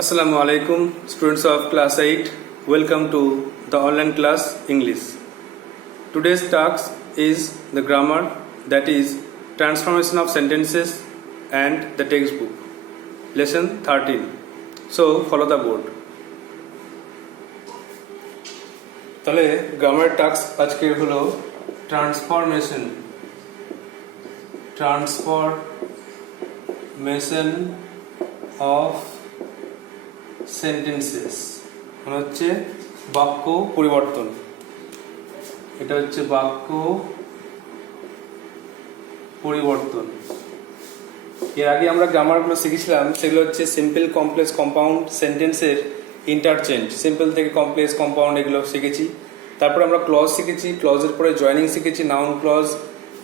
Assalamu alaikum, students of class 8. Welcome to the online class English. Today's task is the grammar, that is transformation of sentences and the textbook. Lesson 13. So follow the board. তাহলে grammar task আজকে হলো transformation of sentences মানে হচ্ছে বাক্য পরিবর্তন। এটা হচ্ছে বাক্য পরিবর্তন। এর আগে আমরা গ্রামারগুলো শিখেছিলাম, সেগুলো হচ্ছে সিম্পল, কমপ্লেক্স, কম্পাউন্ড সেন্টেন্সের ইন্টারচেঞ্জ। সিম্পল থেকে কমপ্লেক্স, কম্পাউন্ড এগুলো শিখেছি। তারপর আমরা ক্লজ শিখেছি, ক্লজের পরে জয়নিং শিখেছি, নাউন ক্লজ,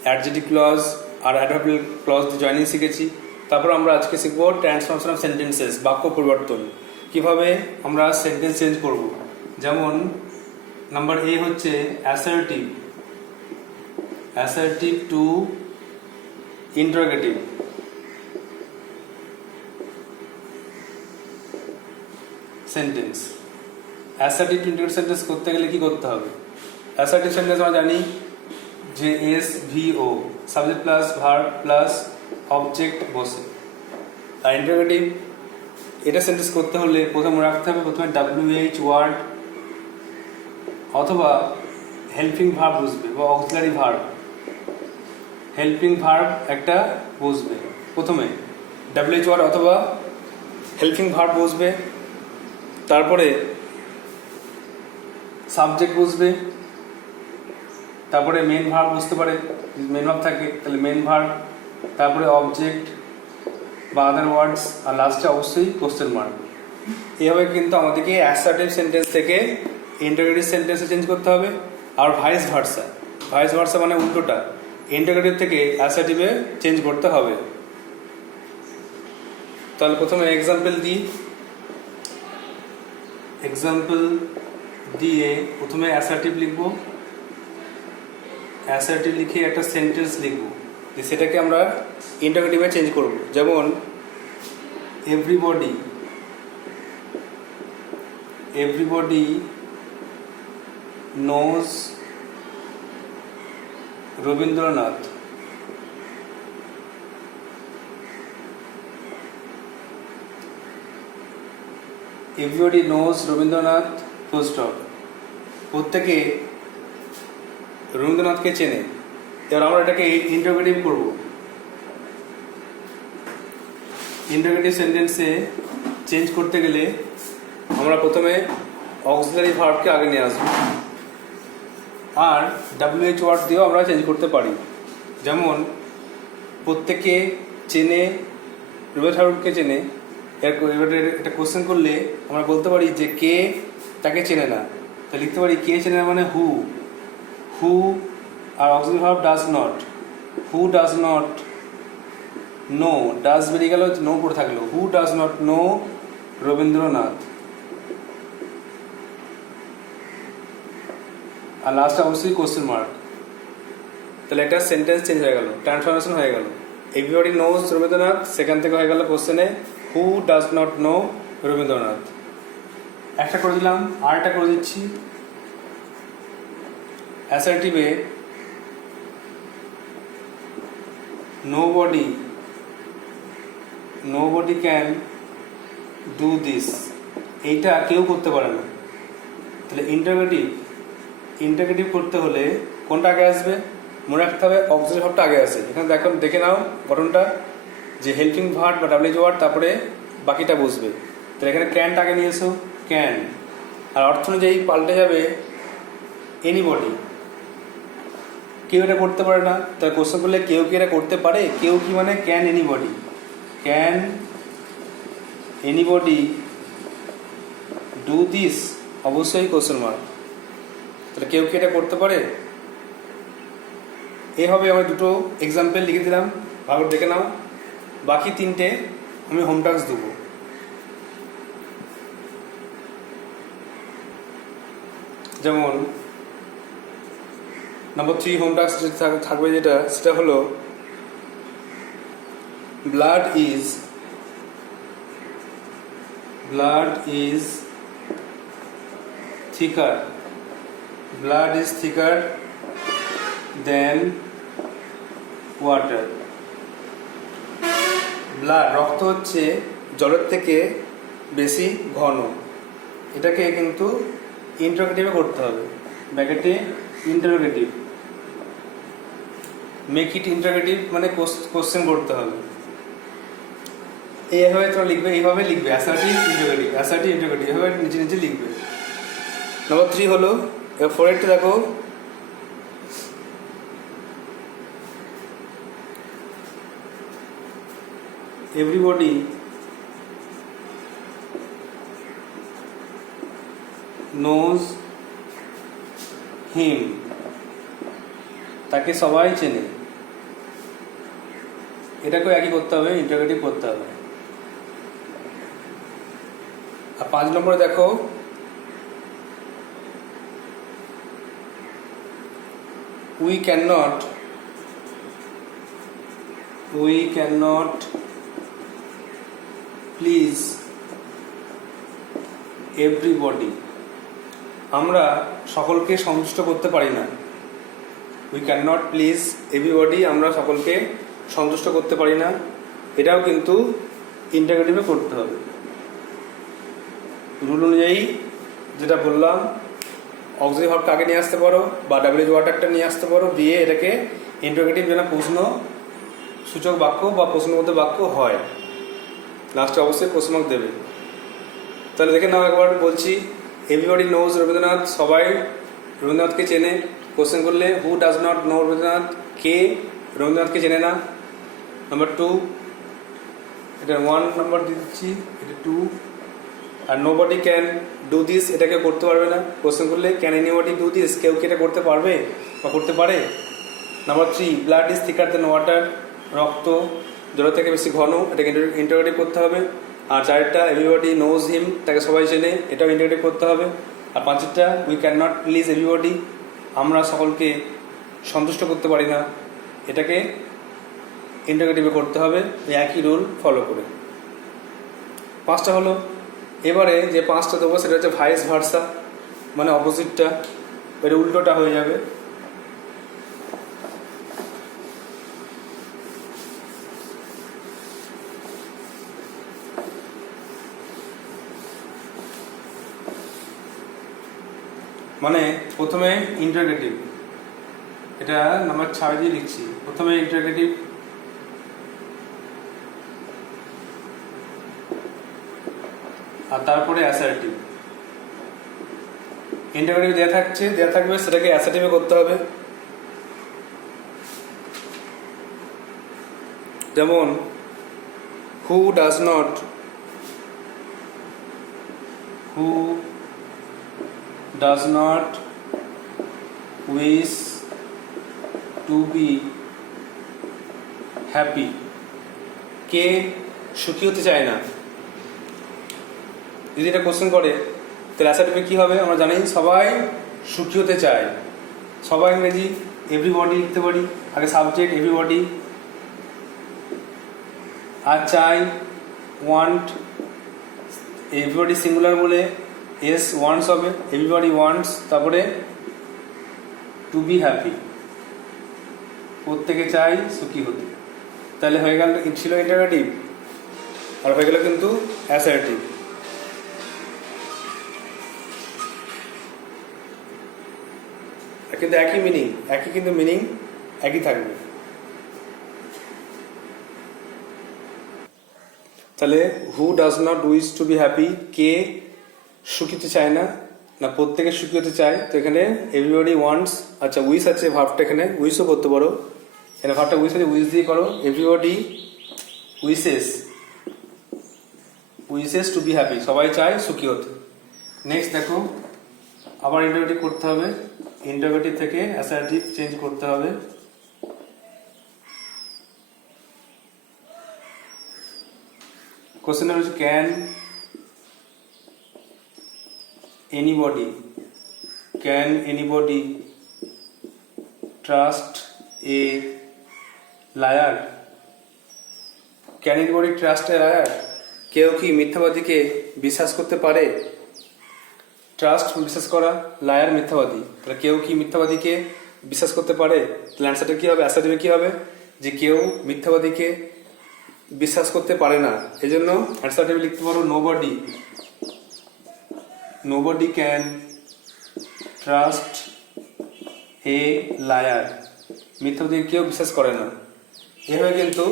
অ্যাডজেক্টিভ ক্লজ আর অ্যাডভার্বিয়াল ক্লজ জয়নিং শিখেছি। তারপর আমরা আজকে শিখবো ট্রান্সফরমেশন অফ সেন্টেন্সেস, বাক্য পরিবর্তন, কিভাবে আমরা সেন্টেন্স চেঞ্জ করব। যেমন নাম্বার এ হচ্ছে assertive two interrogative. Sentence assertive two interrogative sentence করতে গেলে কি করতে হবে? অ্যাসার্টিভ সেন্টেন্স আমরা জানি যে SVO, subject plus verb plus object বসে। আর ইন্টারোগেটিভ এটা সেন্টেন্স করতে হলে প্রথমে রাখতে হবে প্রথমে WH ওয়ার্ড অথবা হেল্পিং ভার্ব বসবে বা অক্সিলারি ভার্ব। হেল্পিং ভার্ব একটা বসবে প্রথমে, WH ওয়ার্ড অথবা হেল্পিং ভার্ব বসবে, তারপরে সাবজেক্ট বসবে, তারপরে মেন ভার্ব বসতে পারে, মেন ভার্ব থাকে তাহলে মেন ভার্ব, তারপরে অবজেক্ট বা আদার ওয়ার্ডস, আর লাস্টে অবশ্যই কোশ্চেন মার্ক। এইভাবে কিন্তু আমাদেরকে অ্যাসার্টিভ সেন্টেন্স থেকে ইন্টারোগেটিভ সেন্টেন্সে চেঞ্জ করতে হবে। আর ভাইস ভার্সা মানে উল্টোটা, ইন্টারোগেটিভ থেকে অ্যাসার্টিভে চেঞ্জ করতে হবে। তাহলে প্রথমে এক্সাম্পল দিয়ে প্রথমে অ্যাসার্টিভ লিখবো, অ্যাসার্টিভ লিখে একটা সেন্টেন্স লিখবো, সেটাকে আমরা ইন্টারোগেটিভে চেঞ্জ করব। যেমন everybody knows Rabindranath. Everybody knows Rabindranath full stop. প্রত্যেকে রবীন্দ্রনাথকে চেনে। এবার আমরা এটাকে ইন্টারোগেটিভ করব। ইন্টারোগেটিভ সেন্টেন্সে চেঞ্জ করতে গেলে আমরা প্রথমে অক্সিলারি ভার্বকে আগে নিয়ে আসবো, আর WH ওয়ার্ড দিয়েও আমরা চেঞ্জ করতে পারি। যেমন প্রত্যেকে চেনে রবীন্দ্রনাথ ঠাকুরকে চেনে। এবারে একটা কোশ্চেন করলে আমরা বলতে পারি যে কে তাকে চেনে না, তা লিখতে পারি কে চেনে না মানে হু আর auxiliary verb does not. Who does not know, does বেরিয়ে গেল, নো পড়ে থাকলো। Who does not know Rabindranath, আর লাস্টে অবশ্যই কোশ্চেন মার্ক। তাহলে একটা সেন্টেন্স চেঞ্জ হয়ে গেল, ট্রান্সফরমেশন হয়ে গেল। এভরিবডি নোজ রবীন্দ্রনাথ, সেখান থেকে হয়ে গেল কোশ্চেনে হু ডাজ নট নো রবীন্দ্রনাথ। একটা করে দিলাম, আর একটা করে দিচ্ছি। অ্যাসার্টিভে nobody can do this, এইটা কেউ করতে পারে না। তাহলে ইন্টারোগেটিভ করতে হলে কোনটা আগে আসবে? মনে রাখতে হবে অক্সিলারি ভার্বটা আগে আসে। এখানে দেখে নাও গঠনটা, যে হেল্পিং ভার্ব বা WH ওয়ার্ড, তারপরে বাকিটা বসবে। তাহলে এখানে ক্যানটা আগে নিয়ে এসো, ক্যান, আর অর্থ অনুযায়ী পাল্টে যাবে এনিবডি। কেউ এটা করতে পারে না, তার কোশ্চেন করলে কেউ কি এটা করতে পারে? কেউ কি মানে ক্যান এনিবডি ডু দিস, অবশ্যই কোশ্চেন মার্ক। তাহলে কেউ কি এটা করতে পারে? এইভাবে আমি দুটো এক্সাম্পল লিখে দিলাম, ভালো দেখে নাও। বাকি তিনটে আমি হোম টাস্ক দেবো। যেমন নাম্বার 3 হোম টাস্ক থাকবে, সেটা হলো blood is blood is thicker than water. Blood রক্ত হচ্ছে জলের থেকে বেশি ঘন। এটাকে কিন্তু ইন্টারোগেটিভে করতে হবে, ব্র্যাকেটে ইন্টারোগেটিভ, মেক ইট ইন্টারোগেটিভ মানে কোশ্চেন করতে হবে। এইভাবে তোমরা লিখবে, এইভাবে লিখবে অ্যাসার্টিভ ইন্টারোগেটিভ এভাবে নিচে নিচে লিখবে। নাম্বার 3 হলো, এবার ফোরেরটা দেখো, everybody knows him, তাকে সবাই চেনে। এটাকেও একই করতে হবে, ইন্টারোগেটিভ করতে হবে। আর 5 নম্বরে দেখো, we cannot please everybody, আমরা সকলকে সন্তুষ্ট করতে পারি না। we cannot please everybody, আমরা সকলকে সন্তুষ্ট করতে পারি না। এটাও কিন্তু ইন্টারোগেটিভে করতে হবে। রুল অনুযায়ী যেটা বললাম, অক্সিলারি ভার্বটা আগে নিয়ে আসতে পারো বা ডাব্লিউ ওয়াটারটা নিয়ে আসতে পারো, দিয়ে এটাকে ইন্টারোগেটিভ যেন প্রশ্ন সূচক বাক্য বা প্রশ্নবোধক বাক্য হয়, লাস্টে অবশ্যই প্রশ্নমার্ক দেবে। তাহলে দেখে নাও একবার বলছি, এভরিবডি নোজ রবীন্দ্রনাথ, সবাই রবীন্দ্রনাথকে চেনে। কোশ্চেন করলে who does not know Rabindranath, কে রবীন্দ্রনাথকে চেনে না। নাম্বার 2, এটা 1 নাম্বার দিচ্ছি, এটা 2। আর নোবডি ক্যান ডু দিস, এটাকে করতে পারবে না। কোশ্চেন করলে ক্যান এনিবডি ডু দিস, কেউ কি এটা করতে পারবে বা করতে পারে। Number 3, blood is thicker than water, রক্ত জলের থেকে বেশি ঘন, এটাকে ইন্টারোগেটিভ করতে হবে। আর 4টা, এভরিবডি নোজ হিম, তাকে সবাই চেনে, এটাও ইন্টারোগেটিভ করতে হবে। আর 5টা, we can not please everybody, আমরা সকলকে সন্তুষ্ট করতে পারি না, এটাকে ইন্টারোগেটিভে করতে হবে, এই একই রুল ফলো করে। 5টা হলো। এবারে যে 5টা দেবো সেটা হচ্ছে ভাইস ভার্সা, মানে অপোজিটটা, এর উল্টোটা হয়ে যাবে। মানে প্রথমে ইন্টারোগেটিভ, এটা নাম্বার 6 দিয়ে লিখছি। প্রথমে ইন্টারোগেটিভ, আর তারপরে অ্যাসার্টিভ। ইন্টারোগেটিভ দেওয়া থাকবে, সেটাকে অ্যাসার্টিভে করতে হবে। যেমন who does not wish to be happy, কে সুখী হতে চায় না। যদি এটা কোশ্চেন করে তাহলে অ্যাসার্টিভে কী হবে আমরা জানি, সবাই সুখী হতে চায়। সবাই ইংরেজি এভরিবডি লিখতে পারি, আগে সাবজেক্ট এভরিবডি, আর চাই ওয়ান্ট, এভরিবডি সিঙ্গুলার বলে এস ওয়ান্টস হবে, এভরিবডি ওয়ান্টস, তারপরে টু বি হ্যাপি, প্রত্যেকে চাই সুখী হতে। তাহলে হয়ে গেল, ছিল ইন্টারোগেটিভ আর হয়ে গেল কিন্তু অ্যাসার্টিভ। কিন্তু একই মিনিং, কিন্তু মিনিং একই থাকবে। তাহলে who does not wish to be happy, কে সুখীতে চায় না, না প্রত্যেকে সুখী হতে চায়। তো এখানে এভরিবডি ওয়ান্টস, আচ্ছা উইশ আছে ভার্বটা, এখানে উইশও করতে পারো, এখানে ভার্বটা উইশ আছে, উইশ দিয়ে করো। Everybody wishes to be happy, সবাই চায় সুখী হতে। নেক্সট দেখো, আবার ইন্টারোগেটিভ করতে হবে, ইন্টারোগেটিভ থেকে অ্যাসার্টিভ চেঞ্জ করতে হবে। কোশ্চেন হচ্ছে can anybody trust a liar, can anybody trust a liar, কেউ কি মিথ্যাবাদীকে বিশ্বাস করতে পারে? ট্রাস্ট বিশ্বাস করা, লায়ার মিথ্যাবাদী। তাহলে কেউ কি মিথ্যাবাদীকে বিশ্বাস করতে পারে? তাহলে অ্যান্সারটা কি হবে? অ্যাসার্টিভে কি হবে? যে কেউ মিথ্যাবাদীকে বিশ্বাস করতে পারে না। এই জন্য অ্যাসার্টিভে লিখতে পারো nobody can trust a liar. মিথ্যাবাদীকে কেউ বিশ্বাস করে না। এভাবে কিন্তু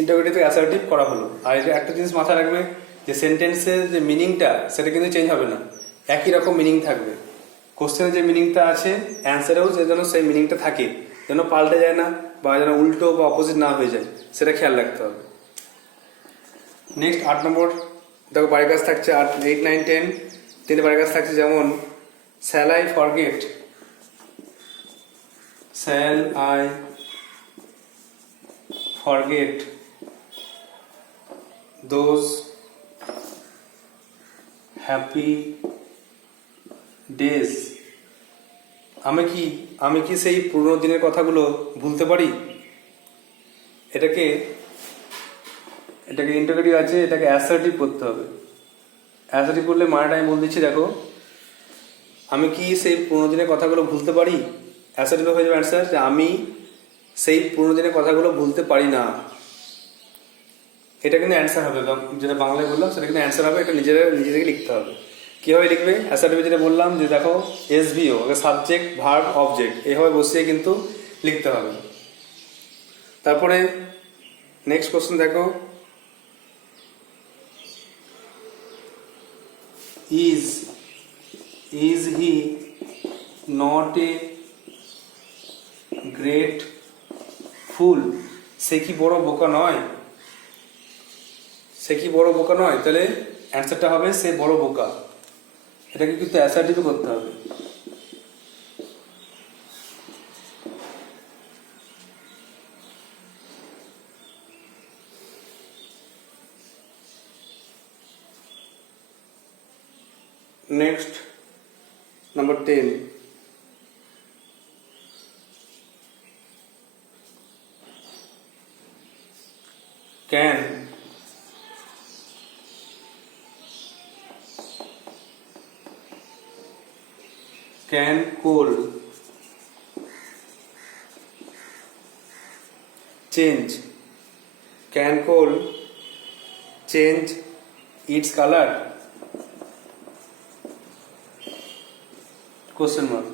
ইন্টারোগেটিভ অ্যাসার্টিভ করা হলো। আর এটা একটা জিনিস মাথায় রাখবে যে সেন্টেন্সের যে মিনিংটা সেটা কিন্তু চেঞ্জ হবে না, একই রকম মিনিং থাকবে। কোশ্চেনের যে মিনিংটা আছে অ্যান্সারেও যেন সেই মিনিংটা থাকে, যেন পাল্টে যায় না বা যেন উল্টো বা অপোজিট না হয়ে যায়, সেটা খেয়াল রাখতে হবে। নেক্সট 8 নম্বর দেখো বাড়ির কাজ থাকছে 8, 8, 9, 10 তিনটে বাড়ির কাজ থাকছে। যেমন shall I forget those happy days. আমি কি সেই পুরনো দিনের কথাগুলো ভুলতে পারি? এটাকে ইন্টারোগেটিভ আছে, এটাকে অ্যাসার্টিভ করতে হবে। অ্যাসার্টিভ করলে মানেটা আমি বলে দিচ্ছি, দেখো আমি কি সেই পুরনো দিনের কথাগুলো ভুলতে পারি? অ্যাসার্টিভ হয়ে যাবে অ্যান্সার যে আমি সেই পুরনো দিনের কথাগুলো ভুলতে পারি না। এটা কিন্তু অ্যান্সার হবে, যেটা বাংলায় বললাম সেটা কিন্তু অ্যান্সার হবে। এটা নিজেদেরকে লিখতে হবে। কীভাবে লিখবে? অ্যাসার্টিভে যেটা বললাম যে দেখো এসভিও সাবজেক্ট ভার্ব অবজেক্ট এইভাবে বসিয়ে কিন্তু লিখতে হবে। তারপরে নেক্সট কোশ্চেন দেখো, is he not a great fool? সে কি বড় বোকা নয়? তাহলে অ্যান্সারটা হবে সে বড় বোকা। এটাকে কিন্তু অ্যাসার্টিভ করতে হবে। Next number 10, can coal change its color? Question mark.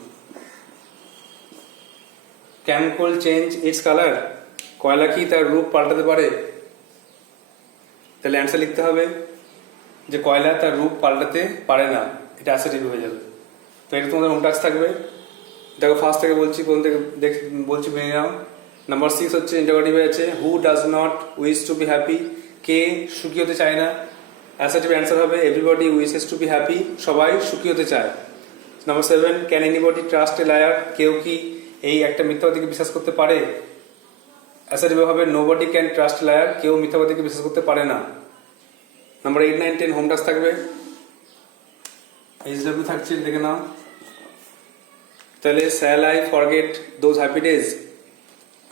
Can coal change its color? কয়লা কি তার রূপ পাল্টাতে পারে? তাহলে অ্যান্সার লিখতে হবে যে কয়লা তার রূপ পাল্টাতে পারে না। এটা অ্যাসার্টিভ হয়ে যাবে। তো এটা তোমাদের হোম টাস্ক থাকবে। দেখো ফার্স্ট থেকে বলছি, কোন থেকে বলছি মেনে নাও। নাম্বার 6 হচ্ছে ইন্টারোগেটিভে আছে who does not wish to be happy? কে সুখী হতে চায় না? অ্যাসার্টিভ অ্যান্সার হবে everybody wishes to be happy. সবাই সুখী হতে চায়। Number 7, can anybody trust a liar? কেউ কি এই একটা মিথ্যাবাদীকে বিশ্বাস করতে পারে? অ্যাসার্টিভ হবে নোবডি ক্যান ট্রাস্ট লায়ার। কেউ মিথ্যাবাদীকে বিশ্বাস করতে পারে না। নাম্বার 8, 9, 10 হোম টাস্ক থাকবে। এইচডব্লিউ থাকছে, দেখে নাও। তাহলে shall I forget those happy days?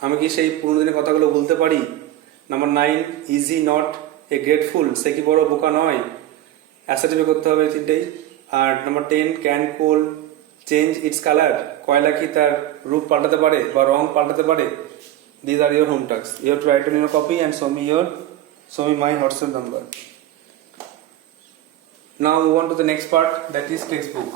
আমি কি সেই পুরনো দিনের কথাগুলো ভুলতে পারি? Number 9, is he not a great fool? সে কি বড় বোকা নয়? অ্যাসার্টিভ করতে হবে তিনটেই। আর number 10, can coal change its colour? কয়লা কি তার রূপ পাল্টাতে পারে বা রং পাল্টাতে পারে? These are your home tasks. You have to write it in your copy and show me my WhatsApp number. Now move on to the next part, that is textbook.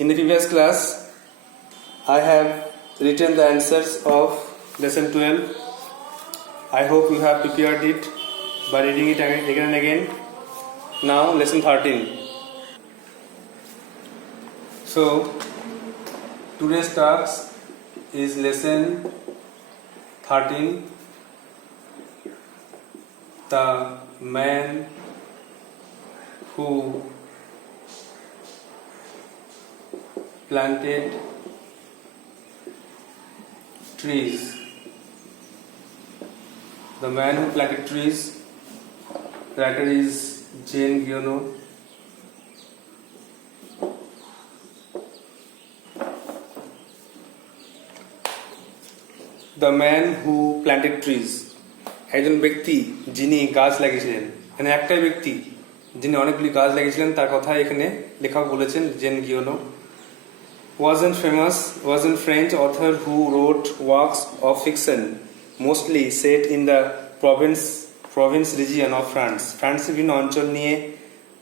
In the previous class, I have written the answers of lesson 12. I hope you have prepared it by reading it again and again. Now lesson 13. So today's task is lesson 13. The man who planted trees. The man who planted trees, writer is Jean Giono the man who planted trees, একজন ব্যক্তি যিনি গাছ লাগিয়েছিলেন। এখানে একটাই ব্যক্তি যিনি অনেকগুলি গাছ লাগিয়েছিলেন তার কথা এখানে লেখক বলেছেন, gen গিওনো। was an French author who wrote works of fiction mostly set in the province region of France. ফ্রান্সের বিভিন্ন অঞ্চল নিয়ে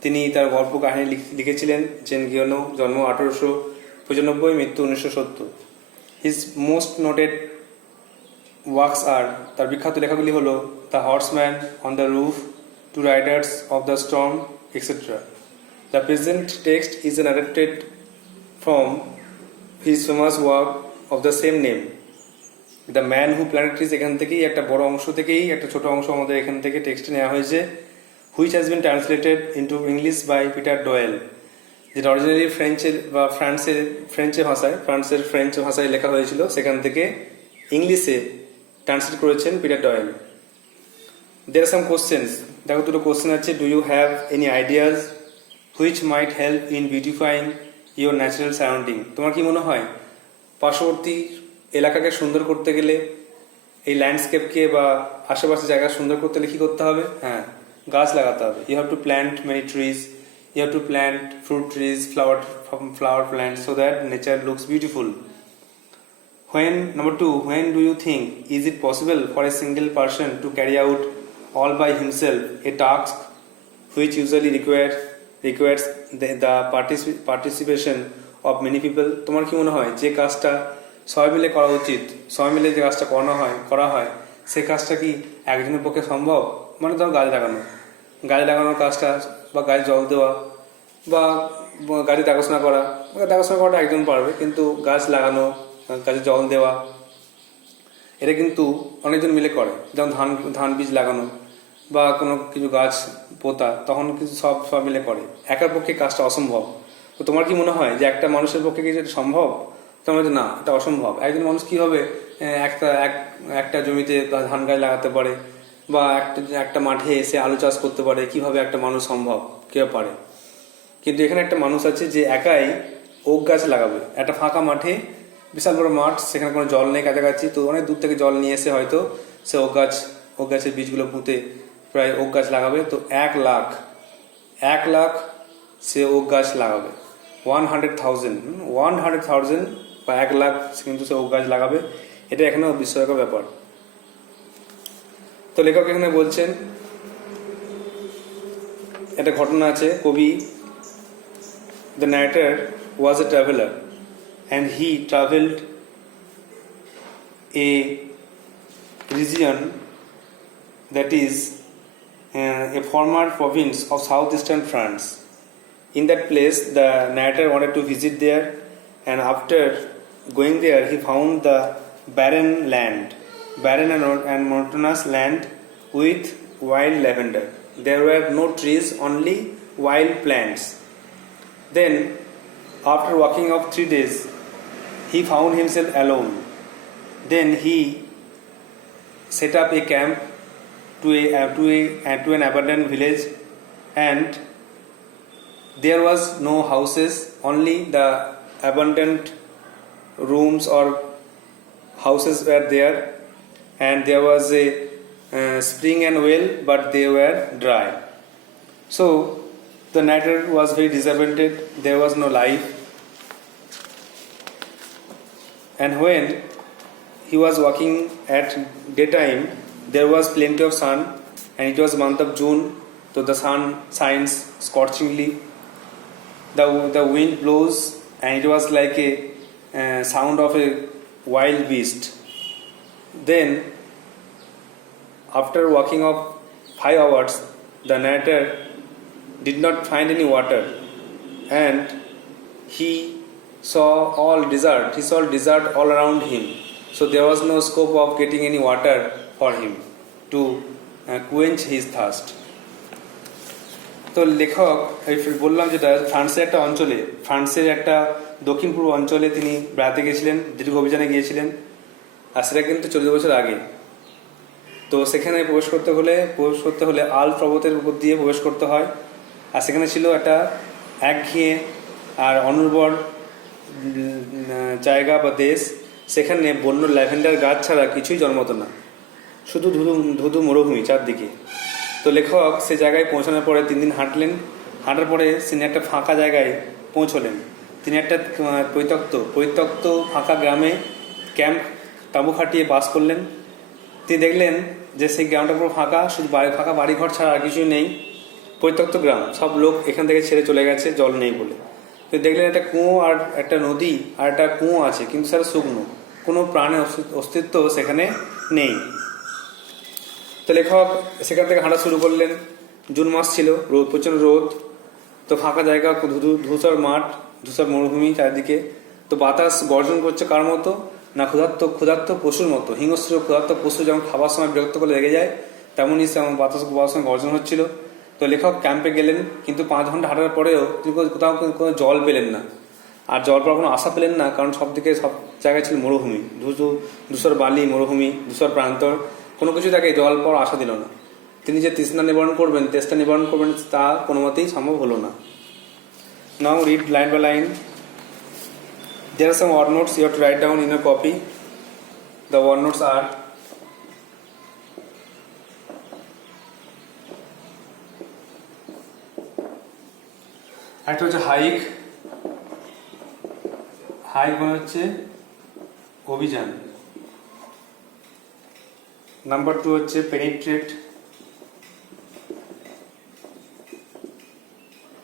তিনি তার গল্প কাহিনী লিখেছিলেন। জেন গিওনো জন্ম 1895, মৃত্যু 1970। His most noted works are, তার বিখ্যাত লেখাগুলি হলো the horseman, on the roof, two riders of the storm, etcetera. The present text is an adapted from his famous work of the same name. The man who planted trees, এখান থেকেই একটা বড় অংশ থেকেই একটা ছোট অংশ আমাদের এখান থেকে টেক্সটে নেওয়া হয়েছে। Which has been translated into English by Peter Doyle, যেটা অরিজিনালি ফ্রেঞ্চের ভাষায় লেখা হয়েছিল, সেখান থেকে ইংলিশে ট্রান্সলেট করেছেন Peter Doyle. There are some questions, দেখো দুটো কোশ্চেন আছে। Do you have any ideas which might help in beautifying your natural surrounding? তোমার কি মনে হয় পার্শ্ববর্তী এলাকাকে সুন্দর করতে গেলে, এই ল্যান্ডস্কেপকে বা আশেপাশে জায়গা সুন্দর করতে গেলে কি করতে হবে? হ্যাঁ, গাছ লাগাতে হবে। You have to plant many trees, you have to plant fruit trees, flower plants, so that nature looks beautiful. Number 2, when do you think is it possible for a single person to carry out all by himself a task which usually requires the participation of many people? তোমার কি মনে হয় যে কাজটা সবাই মিলে করা উচিত, সবাই মিলে যে কাজটা করা হয় সেই কাজটা কি একজনের পক্ষে সম্ভব? মানে ধরো গাছ লাগানোর কাজটা, বা গাছ জল দেওয়া, বা গাড়ি দেখাশোনা করাটা একজন পারবে, কিন্তু গাছ লাগানো, গাছে জল দেওয়া, এটা কিন্তু অনেকজন মিলে করে। যেমন ধান বীজ লাগানো বা কোনো কিছু গাছ পোতা, তখন কিছু সব মিলে করে। একার পক্ষে কাজটা অসম্ভব। তো তোমার কি মনে হয় যে একটা মানুষের পক্ষে কি এটা সম্ভব? তোমার না, এটা অসম্ভব। একজন মানুষ কিভাবে একটা জমিতে ধান গাছ লাগাতে পারে, বা একটা মাঠে এসে আলু চাষ করতে পারে? কিভাবে একটা মানুষ সম্ভব, কেউ পারে? কিন্তু এখানে একটা মানুষ আছে যে একাই ওক গাছ লাগাবে। একটা ফাঁকা মাঠে, বিশাল বড় মাঠ, সেখানে কোনো জল নেই কাছাকাছি, তো অনেক দূর থেকে জল নিয়ে এসে হয়তো সে ওক গাছের বীজগুলো পুঁতে প্রায় ওক গাছ লাগাবে। তো 1 লাখ সে ওক গাছ লাগাবে। 100,000 বা 1 লাখ কিন্তু সে ওক গাছ লাগাবে। এটা এখানেও বিস্ময়কর ব্যাপার। তো লেখক এখানে বলছেন, একটা ঘটনা আছে। কবি, the narrator was a traveler and he traveled a region that is a former province of southeastern France. In that place, the narrator wanted to visit there, and after going there, he found the barren and monotonous land with wild lavender. There were no trees, only wild plants. Then, after walking of 3 days, he found himself alone. Then he set up a camp to an abandoned village, and there was no houses, only the abandoned rooms or houses were there, and there was a spring and well, but they were dry. So the narrator was very disappointed. There was no life, and when he was walking at daytime, there was plenty of sun, and it was month of June, so the sun shines scorchingly. The wind blows, and it was like a sound of a wild beast. Then, after walking of 5 hours, the narrator did not find any water, and he saw desert all around him. So there was no scope of getting any water for him to quench his thirst. তো লেখক, বললাম যেটা ফ্রান্সের একটা দক্ষিণ পূর্ব অঞ্চলে তিনি বেড়াতে গিয়েছিলেন, দীর্ঘ অভিযানে গিয়েছিলেন, আর সেটা কিন্তু 40 বছর আগে। তো সেখানে প্রবেশ করতে হলে আল পর্বতের উপর দিয়ে প্রবেশ করতে হয়, আর সেখানে ছিল একটা একঘেয়ে আর অনুর্বর জায়গা বা দেশ। সেখানে বন্য ল্যাভেন্ডার গাছ ছাড়া কিছুই জন্মতো না, শুধু ধুধু ধুধু মরুভূমি চারদিকে। তো লেখক সে জায়গায় পৌঁছানোর পরে 3 দিন হাঁটলেন। হাঁটার পরে তিনি একটা ফাঁকা জায়গায় পৌঁছলেন। তিনি একটা পরিত্যক্ত ফাঁকা গ্রামে ক্যাম্প তাঁবু খাটিয়ে বাস করলেন। তিনি দেখলেন যে সেই গ্রামটা পুরো ফাঁকা, শুধু ফাঁকা বাড়িঘর ছাড়া আর কিছুই নেই। পরিত্যক্ত গ্রাম, সব লোক এখান থেকে ছেড়ে চলে গেছে জল নেই বলে। তো দেখলেন একটা কুয়ো আর একটা নদী আর একটা কুয়ো আছে, কিন্তু সেটা শুকনো, কোনো প্রাণের অস্তিত্ব সেখানে নেই। তো লেখক সেখান থেকে হাঁটা শুরু করলেন। জুন মাস ছিল, রোদ, প্রচণ্ড রোদ। তো ফাঁকা জায়গা, ধূসর মাঠ, ধূসর মরুভূমি চারিদিকে। তো বাতাস গর্জন করছে কার মতো না, ক্ষুধার্ত পশুর মতো। হিংস্র ক্ষুধার্ত পশু যেমন খাবার সময় বিরক্ত করে লেগে যায়, তেমনই বাতাস সময় গর্জন হচ্ছিল। তো লেখক ক্যাম্পে গেলেন, কিন্তু 5 ঘন্টা হাঁটার পরেও তিনি কোথাও কোনো জল পেলেন না। আর জল পাওয়ার কোনো আশা পেলেন না, কারণ সব জায়গায় ছিল মরুভূমি, ধূসর বালি, মরুভূমি, ধূসর প্রান্তর। কোনো কিছু তাকে জল পাওয়ার আশা দিল না। তিনি যে তেষ্টা নিবারণ করবেন তা কোনো মতেই সম্ভব হলো না। নাও read line by line. There are some word notes you have to write down in a copy. The word notes are: একটা হচ্ছে হাইক মানে হচ্ছে অভিযান। নাম্বার 2 হচ্ছে পেনিট্রেট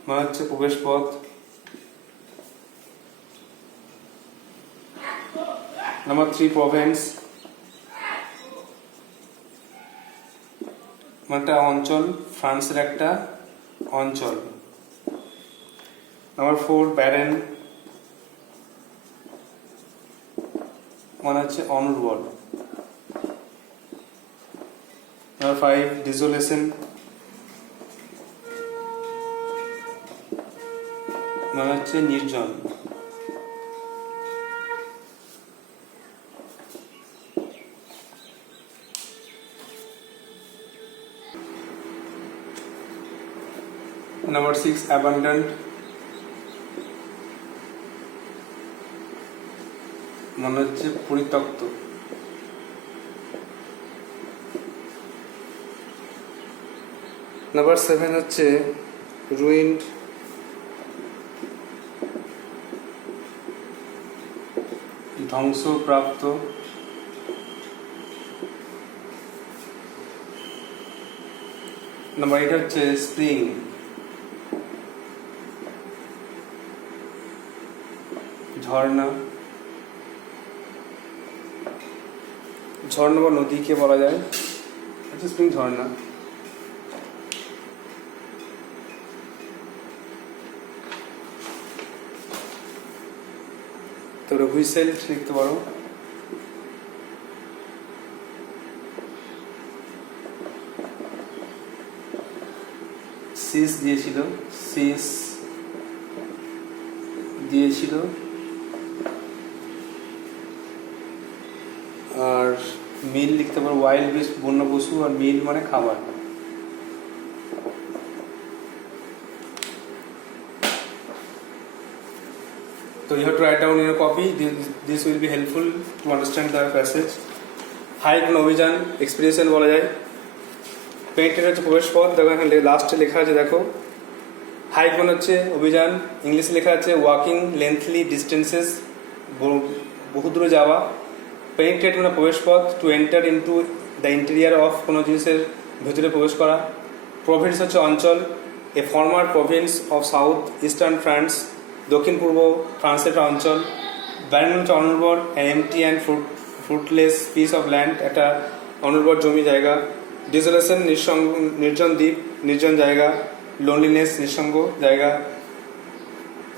মানে হচ্ছে প্রবেশ পথ। নাম্বার 3 প্রভিন্স মানে একটা অঞ্চল, ফ্রান্সের একটা অঞ্চল। নাম্বার 4 ব্যারেন মানে হচ্ছে অনুর্বর। নাম্বার 5 ডিসোলেশন মানে হচ্ছে নির্জন। Number 6 abundant মানে হচ্ছে পরিত্যক্ত। নাম্বার 7 হচ্ছে ruined ধ্বংসপ্রাপ্ত। নাম্বার 8 হচ্ছে স্প্রিং ঝর্ণা। ঝর্ণা বা নদীকে বলা যায়, আচ্ছা স্প্রিং ঝর্ণা। তারপরে হুইসেল লিখতে পারো। সিস দিয়েছিল আর মিল লিখতে পারো, ওয়াইল্ড বিস্ট বন্য পশু, আর মিল মানে খাবার। So you have to write down in your copy. This will be helpful to understand the passage. Hike মানে অভিযান, এক্সপিরিয়েন্স বলা যায়। পেইন্টেড হচ্ছে প্রবেশ পথ। দেখো এখানে লাস্টে লেখা আছে, দেখো হাইক মানে হচ্ছে অভিযান, ইংলিশে লেখা আছে ওয়াকিং লেন্থলি ডিস্টেন্সেস, বহু দূরে যাওয়া। পেনিট্রেট মানে প্রবেশ পথ, to enter into the interior of, কোনো জিনিসের ভেতরে প্রবেশ করা। প্রভিন্স হচ্ছে অঞ্চল, এ former Province of south eastern France, দক্ষিণ পূর্ব ফ্রান্সের একটা অঞ্চল। ব্যারেন হচ্ছে অনুর্বর, MT and fruitless piece of land, একটা অনুর্বর জমি জায়গা। ডিসোলেশন নির্জন দ্বীপ, নির্জন জায়গা। লোনলিনেস নিঃসঙ্গ জায়গা।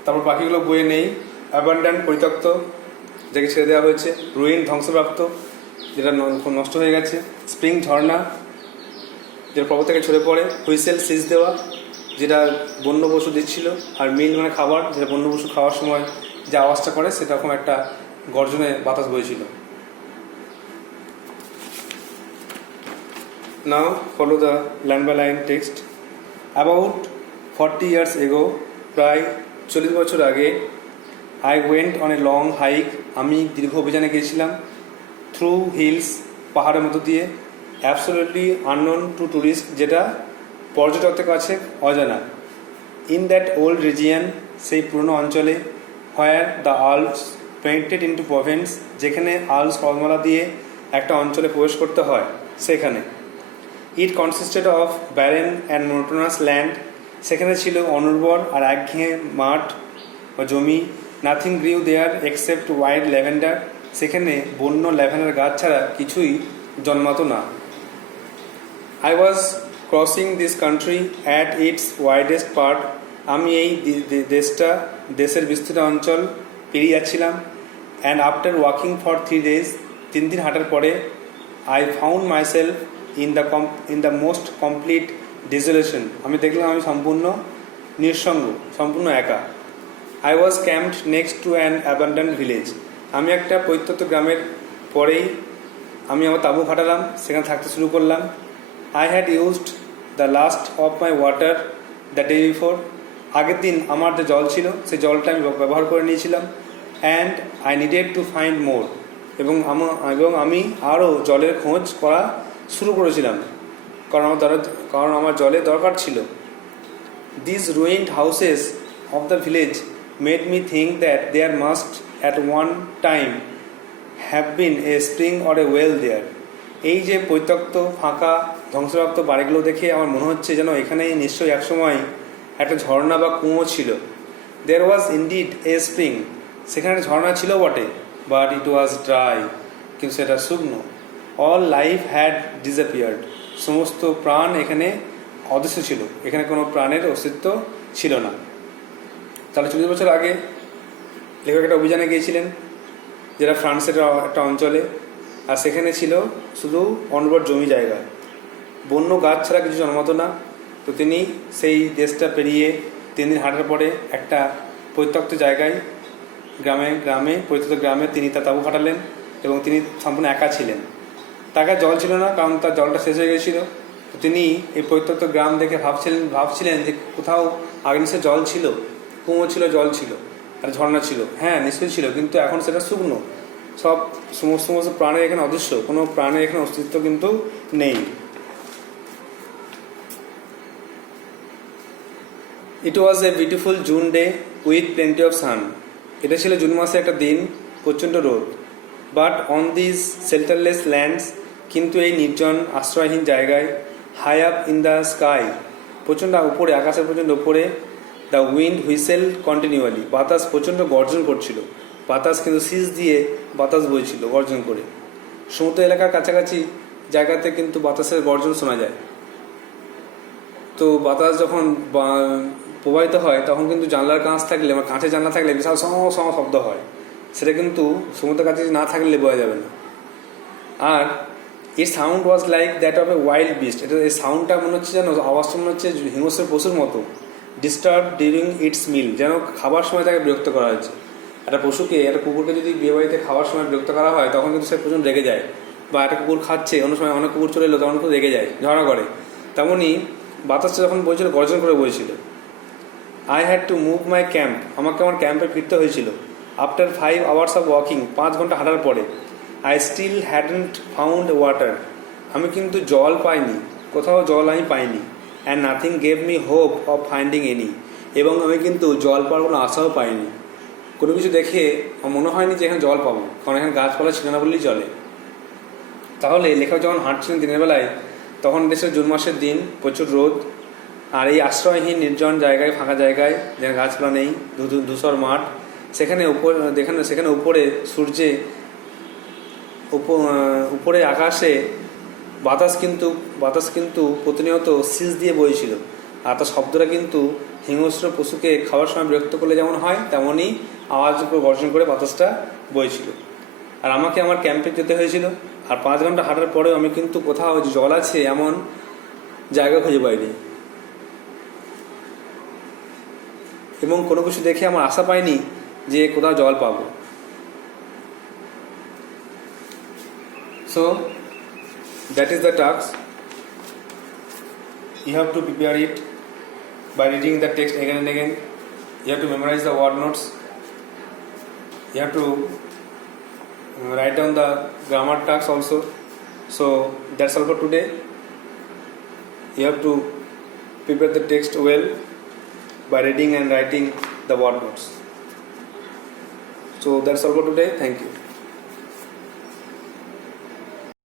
তারপর বাকিগুলো বইয়ে নেই। অ্যাবান্ডেন্ট পরিত্যক্ত, যাকে ছেড়ে দেওয়া হয়েছে। রুইন ধ্বংসপ্রাপ্ত, যেটা নষ্ট হয়ে গেছে। স্প্রিং ঝর্ণা, যেটা পর্বত থেকে ঝরে পড়ে। হুইসেল সিজ দেওয়া, যেটা বন্য পশু দিচ্ছিল। আর মিল মানে খাবার, যেটা বন্য পশু খাওয়ার সময় যে আওয়াজটা করে সেরকম একটা গর্জনে বাতাস বইছিল। Now follow the line by line text. About 40 years ago, প্রায় 40 বছর আগে, I went on a long hike, আমি দীর্ঘ অভিযানে গিয়েছিলাম, through hills, পাহাড়ের মধ্য দিয়ে, absolutely unknown to tourists, যেটা পর্যটকদের কাছে অজানা। In that old region, সেই পুরনো অঞ্চলে, where the Alps painted into province, যেখানে আল্পস পর্বতমালা দিয়ে একটা অঞ্চলে প্রবেশ করতে হয়, সেখানে। It consisted of barren and monotonous land, সেখানে ছিল অনুর্বর আর একঘেয়ে মাঠ বা জমি। Nothing grew there except wild lavender, সেখানে বন্য ল্যাভেন্ডার গাছ ছাড়া কিছুই জন্মাতো না। I was crossing this country at its widest part, আমি এই দেশের বিস্তৃত অঞ্চল পেরিয়ে যাচ্ছিলাম। And after walking for 3 days, 3 দিন হাঁটার পরে, I found myself in the most complete desolation, আমি দেখলাম আমি সম্পূর্ণ নিঃসঙ্গ, সম্পূর্ণ একা। I was camped next to an abandoned village, আমি একটা পরিত্যক্ত গ্রামের পরেই আমি আমার তাঁবু খাটালাম, সেখানে থাকতে শুরু করলাম। I had used the last of my water the day before, আগের দিন আমার যে জল ছিল সেই জলটা আমি ব্যবহার করে নিয়েছিলাম। And I needed to find more, এবং আমি আরও জলের খোঁজ করা শুরু করেছিলাম, কারণ আমার জলের দরকার ছিল। These ruined houses of the village made me think that there must at one time have been a spring or a well there. এই যে পরিত্যক্ত ফাঁকা ধ্বংসপ্রাপ্ত বাড়িগুলো দেখে আমার মনে হচ্ছে যেন এখানেই নিশ্চয়ই একসময় একটা ঝর্ণা বা কুঁয়ো ছিল। There was indeed a spring, সেখানে ঝর্ণা ছিল বটে, but it was dry, কিন্তু সেটা শুকনো। All life had disappeared, সমস্ত প্রাণ এখানে অদৃশ্য ছিল, এখানে কোনো প্রাণের অস্তিত্ব ছিল না। তাহলে 40 বছর আগে লেখক একটা অভিযানে গিয়েছিলেন, যেটা ফ্রান্সের একটা অঞ্চলে, আর সেখানে ছিল শুধু অনুর্বর জমি জায়গা, বন্য গাছ ছাড়া কিছু জন্মাতো না। তো তিনি সেই দেশটা পেরিয়ে 3 দিন হাঁটার পরে একটা পরিত্যক্ত জায়গায় পরিত্যক্ত গ্রামে তিনি তার তাঁবু খাটালেন, এবং তিনি সম্পূর্ণ একা ছিলেন। তার কাছে জল ছিল না, কারণ তার জলটা শেষ হয়ে গেছিল। তো তিনি এই পরিত্যক্ত গ্রাম দেখে ভাবছিলেন যে কোথাও আগে নিশ্চয় জল ছিল, কুঁয়ো ছিল, জল ছিল, আর ঝর্ণা ছিল। হ্যাঁ, নিশ্চয়ই ছিল, কিন্তু এখন সেটা শুকনো, সমস্ত প্রাণের এখানে অদৃশ্য, কোনো প্রাণের এখানে অস্তিত্ব কিন্তু নেই। It was a beautiful June day with plenty of sun. এটা ছিল জুন মাসে একটা দিন, প্রচণ্ড রোদ। But on these shelterless lands, কিন্তু এই নির্জন আশ্রয়হীন জায়গায়, high up in the sky, প্রচণ্ড উপরে, আকাশের প্রচণ্ড উপরে, the wind whistled continually, বাতাস প্রচণ্ড গর্জন করছিল। বাতাস কিন্তু শীষ দিয়ে বাতাস বইছিল গর্জন করে। সমুদ্র এলাকার কাছাকাছি জায়গাতে কিন্তু বাতাসের গর্জন শোনা যায়। তো বাতাস যখন প্রবাহিত হয় তখন কিন্তু জানলার কাঁচ থাকলে বা কাঁচের জানলা থাকলে বিশাল শব্দ হয়, সেটা কিন্তু সমুদ্রের কাছে না থাকলে বোঝা যাবে না। আর এই sound was like that of a wild beast, এটা এই সাউন্ডটা মনে হচ্ছে যেন, আওয়াজটা মনে হচ্ছে হিংস্র পশুর মতো। ডিস্টার্ব ডিউরিং ইটস মিল, যেন খাবার সময় তাকে বিরক্ত করা হয়েছে। একটা পশুকে, একটা কুকুরকে যদি বিয়ে বাড়িতে খাওয়ার সময় বিরক্ত করা হয় তখন কিন্তু সে প্রচুর রেগে যায়, বা একটা কুকুর খাচ্ছে, অন্য সময় অনেক কুকুর চলে এলো তখন খুব রেগে যায়, ঝগড়া করে। তেমনই বাতাসটা যখন বইছিল গর্জন করে বইছিল। I had to move my camp, আমাকে আমার ক্যাম্পে ফিরতে হয়েছিল। After 5 hours of walking, 5 ঘন্টা হাঁটার পরে, I still hadn't found water, আমি কিন্তু জল পাইনি, কোথাও জল আমি পাইনি। And nothing gave me hope of finding any, এবং আমি কিন্তু জল পাওয়ার কোনো আশাও পাইনি। কোনো কিছু দেখে মনে হয়নি যে এখানে জল পাবো, কারণ এখানে গাছপালা ছিল না বললেই চলে। তাহলে লেখক যখন হাঁটছিলেন দিনের বেলায়, তখন দেশের জুন মাসের দিন, প্রচুর রোদ, আর এই আশ্রয়হীন নির্জন জায়গায়, ফাঁকা জায়গায়, যেখানে গাছপালা নেই, ধূসর মাঠ, সেখানে উপরে সূর্যে, উপরে আকাশে বাতাস কিন্তু প্রতিনিয়ত শীষ দিয়ে বইছিল। আর তার শব্দটা কিন্তু হিংস্র পশুকে খাওয়ার সময় বিরক্ত করলে যেমন হয়, তেমনই আওয়াজ উপরে গর্জন করে বাতাসটা বইছিল। আর আমাকে আমার ক্যাম্পে যেতে হয়েছিল, আর 5 ঘন্টা হাঁটার পরেও আমি কিন্তু কোথাও জল আছে এমন জায়গা খুঁজে পাইনি, এবং কোনো কিছু দেখে আমার আশা পাইনি যে কোথাও জল পাবো। So that is the task, you have to prepare it by reading the text again and again. You have to memorize the word notes. You have to write down the grammar tags also. So that's all for today. You have to prepare the text well by reading and writing the word notes. So that's all for today. Thank you.